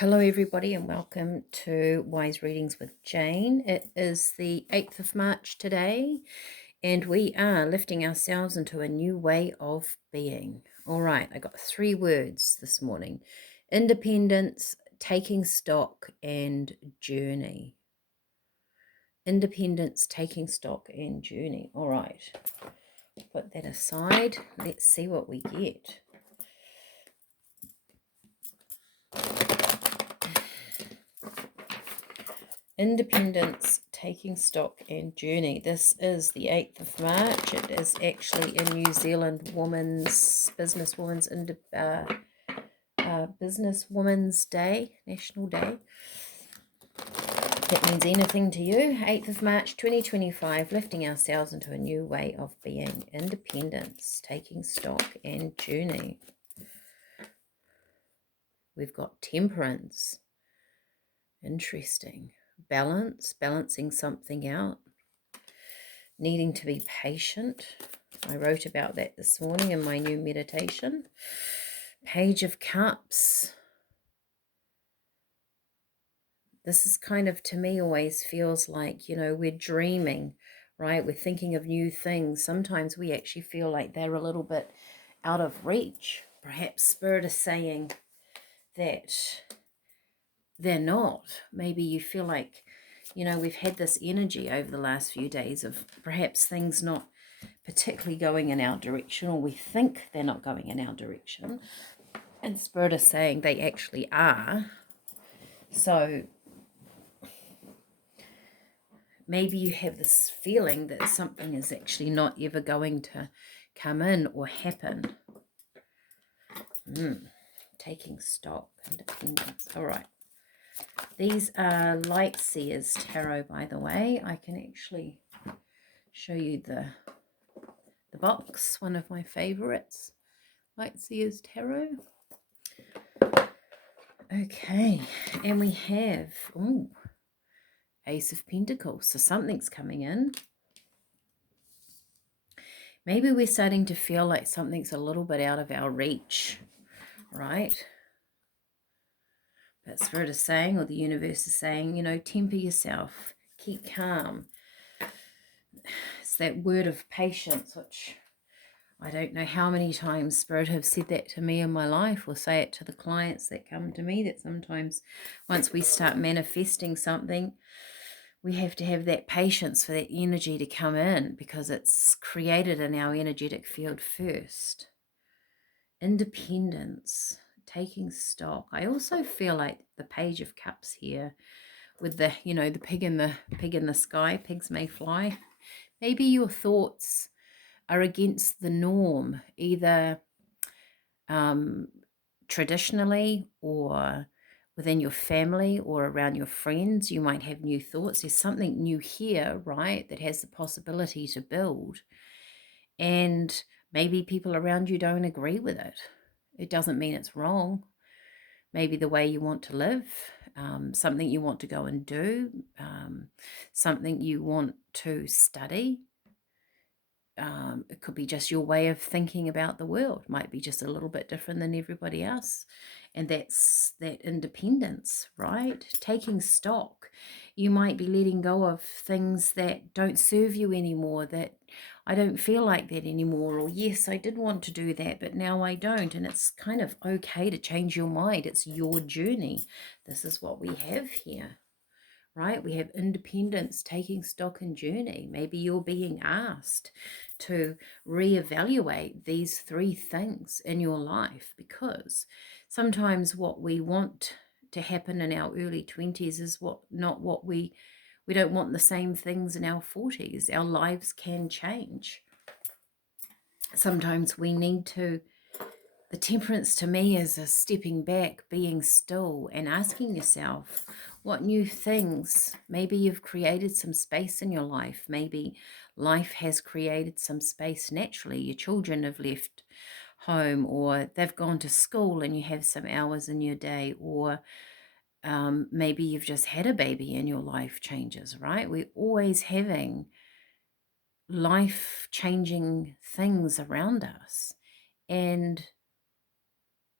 Hello, everybody, and welcome to Wise Readings with Jane. It is the 8th of March today, and we are lifting ourselves into a new way of being. All right, I got 3 words this morning: independence, taking stock, and journey. Independence, taking stock, and journey. All right, put that aside. Let's see what we get. Independence, taking stock, and journey. This is the 8th of March. It is actually in New Zealand Businesswoman's Day, National Day. If that means anything to you, 8th of March 2025, lifting ourselves into a new way of being. Independence, taking stock, and journey. We've got temperance. Interesting. Balance, balancing something out. Needing to be patient. I wrote about that this morning in my new meditation. Page of Cups. This is kind of, to me, always feels like, we're dreaming, right? We're thinking of new things. Sometimes we actually feel like they're a little bit out of reach. Perhaps Spirit is saying that they're not. Maybe you feel like, we've had this energy over the last few days of perhaps things not particularly going in our direction, or we think they're not going in our direction, and Spirit is saying they actually are. So maybe you have this feeling that something is actually not ever going to come in or happen. Taking stock, independence. All right. These are Light Seers Tarot, by the way. I can actually show you the box, one of my favorites. Light Seers Tarot. Okay, and we have Ace of Pentacles. So something's coming in. Maybe we're starting to feel like something's a little bit out of our reach, right? But Spirit is saying, or the universe is saying, temper yourself, keep calm. It's that word of patience, which I don't know how many times Spirit have said that to me in my life, or say it to the clients that come to me, that sometimes once we start manifesting something, we have to have that patience for that energy to come in, because it's created in our energetic field first. Independence, taking stock. I also feel like the Page of Cups here with the, the pig in the sky, pigs may fly. Maybe your thoughts are against the norm, either traditionally or within your family or around your friends. You might have new thoughts. There's something new here, right, that has the possibility to build. And maybe people around you don't agree with it. It doesn't mean it's wrong. Maybe the way you want to live, something you want to go and do, something you want to study. It could be just your way of thinking about the world, might be just a little bit different than everybody else. And that's that independence, right? Taking stock. You might be letting go of things that don't serve you anymore, that I don't feel like that anymore, or yes, I did want to do that, but now I don't. And it's kind of okay to change your mind. It's your journey. This is what we have here. Right? We have independence, taking stock, and journey. Maybe you're being asked to reevaluate these 3 things in your life, because sometimes what we want to happen in our early 20s is not what we don't want the same things in our 40s. Our lives can change. Sometimes we need to. The temperance to me is a stepping back, being still, and asking yourself what new things. Maybe you've created some space in your life. Maybe life has created some space naturally. Your children have left home, or they've gone to school and you have some hours in your day, or maybe you've just had a baby and your life changes, right? We're always having life-changing things around us. And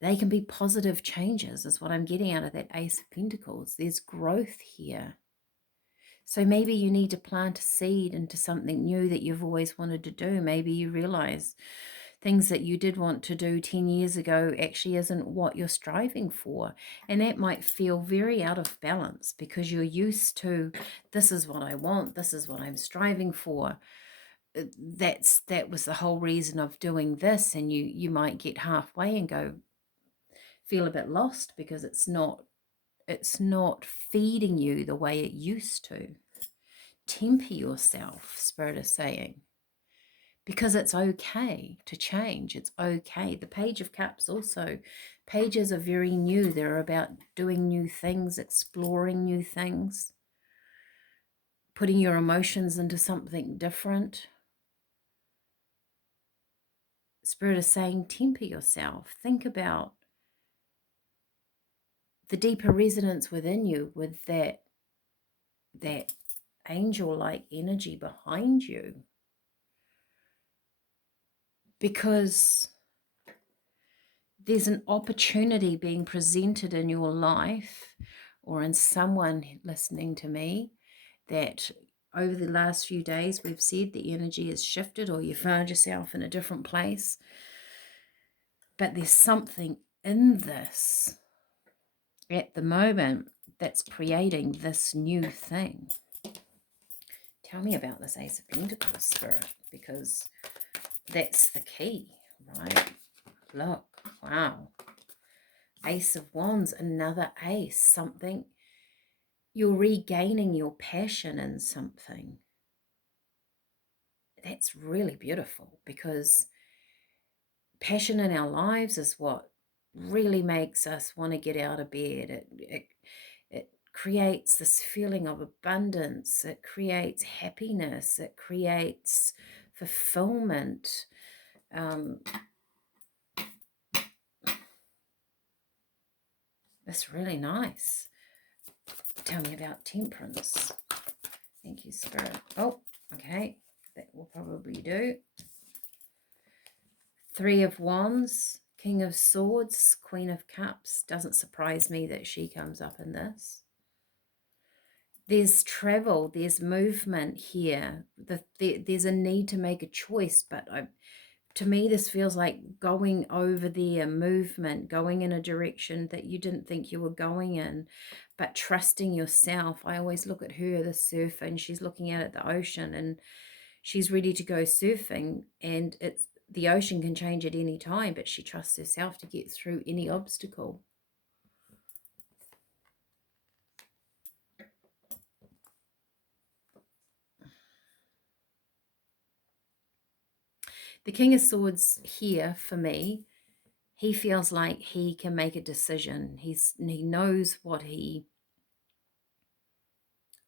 They can be positive changes, is what I'm getting out of that Ace of Pentacles. There's growth here. So maybe you need to plant a seed into something new that you've always wanted to do. Maybe you realize things that you did want to do 10 years ago actually isn't what you're striving for. And that might feel very out of balance because you're used to, this is what I want, this is what I'm striving for. That was the whole reason of doing this, and you might get halfway and go, feel a bit lost because it's not feeding you the way it used to. Temper yourself, Spirit is saying, because it's okay to change. It's okay. The Page of Cups also, pages are very new. They're about doing new things, exploring new things, putting your emotions into something different. Spirit is saying, temper yourself. Think about the deeper resonance within you with that angel-like energy behind you. Because there's an opportunity being presented in your life or in someone listening to me that over the last few days we've said the energy has shifted, or you found yourself in a different place. But there's something in this at the moment that's creating this new thing. Tell me about this Ace of Pentacles, Spirit, because that's the key, right? Look, wow. Ace of Wands, another ace, something. You're regaining your passion in something. That's really beautiful, because passion in our lives is what really makes us want to get out of bed. It creates this feeling of abundance. It creates happiness. It creates fulfillment. It's really nice. Tell me about Temperance. Thank you, Spirit. Oh, okay. That will probably do. Three of Wands, King of Swords, Queen of Cups. Doesn't surprise me that she comes up in this. There's travel, there's movement here. There's a need to make a choice, but to me, this feels like going over there, movement, going in a direction that you didn't think you were going in, but trusting yourself. I always look at her, the surfer, and she's looking out at the ocean, and she's ready to go surfing, and the ocean can change at any time, but she trusts herself to get through any obstacle. The King of Swords here, for me, he feels like he can make a decision. He knows what he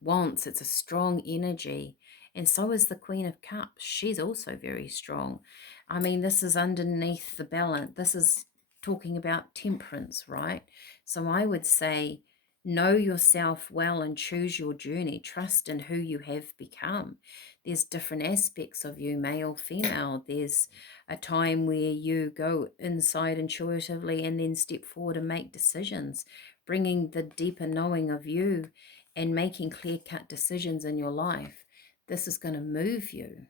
wants. It's a strong energy. And so is the Queen of Cups. She's also very strong. I mean, this is underneath the balance. This is talking about temperance, right? So I would say, know yourself well and choose your journey. Trust in who you have become. There's different aspects of you, male, female. There's a time where you go inside intuitively and then step forward and make decisions, bringing the deeper knowing of you and making clear-cut decisions in your life. This is going to move you.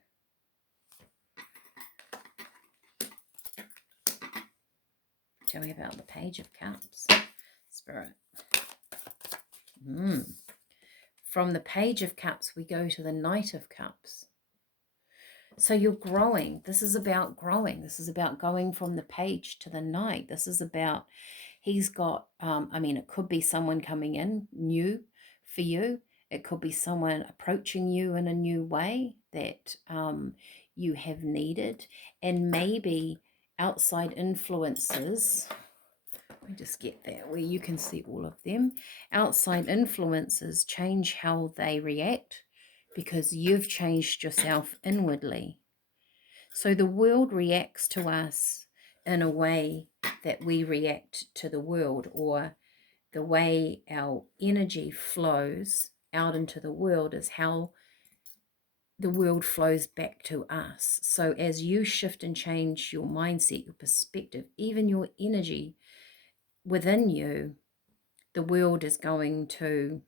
Tell me about the Page of Cups, Spirit. From the Page of Cups, we go to the Knight of Cups. So you're growing. This is about growing. This is about going from the page to the knight. This is about, he's got, I mean, it could be someone coming in new for you. It could be someone approaching you in a new way that you have needed. And maybe outside influences, let me just get that where you can see all of them. Outside influences change how they react because you've changed yourself inwardly. So the world reacts to us in a way that we react to the world, or the way our energy flows out into the world is how the world flows back to us. So as you shift and change your mindset, your perspective, even your energy within you, the world is going to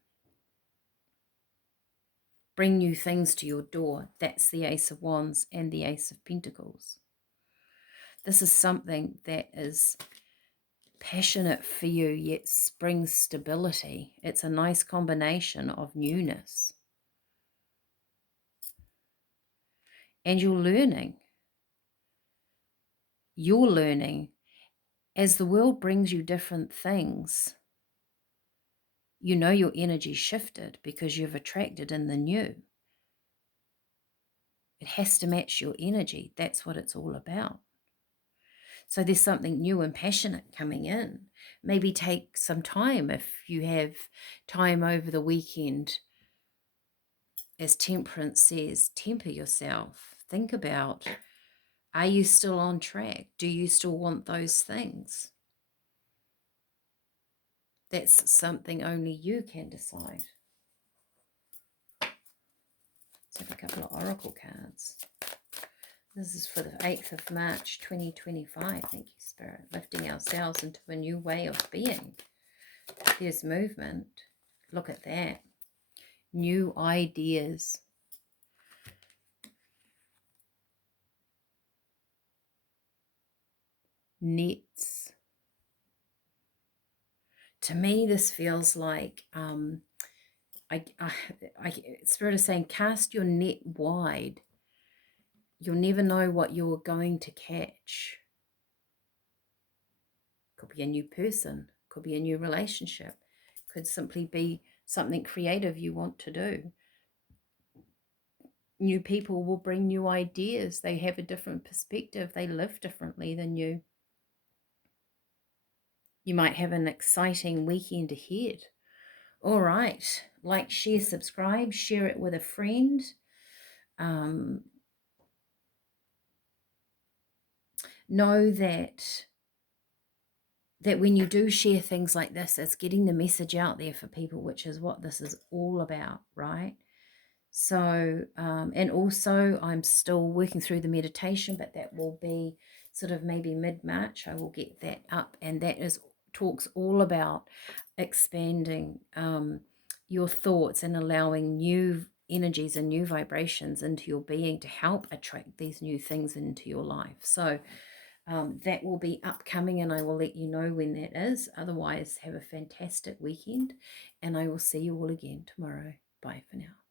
bring new things to your door. That's the Ace of Wands and the Ace of Pentacles. This is something that is passionate for you, yet brings stability. It's a nice combination of newness. And you're learning. You're learning. As the world brings you different things, you know your energy shifted because you've attracted in the new. It has to match your energy. That's what it's all about. So there's something new and passionate coming in. Maybe take some time, if you have time over the weekend. As Temperance says, temper yourself. Think about, are you still on track? Do you still want those things? That's something only you can decide. Let's have a couple of oracle cards. This is for the 8th of March, 2025. Thank you, Spirit. Lifting ourselves into a new way of being. There's movement. Look at that. New ideas. Nets. To me, this feels like Spirit is saying, cast your net wide. You'll never know what you're going to catch. Could be a new person, could be a new relationship, could simply be something creative you want to do. New people will bring new ideas. They have a different perspective. They live differently than you. You might have an exciting weekend ahead. All right. Like, share, subscribe, share it with a friend. Know that when you do share things like this, it's getting the message out there for people, which is what this is all about, right? So, and also I'm still working through the meditation, but that will be sort of maybe mid-March. I will get that up, and that talks all about expanding your thoughts and allowing new energies and new vibrations into your being to help attract these new things into your life. So that will be upcoming, and I will let you know when that is. Otherwise, have a fantastic weekend, and I will see you all again tomorrow. Bye for now.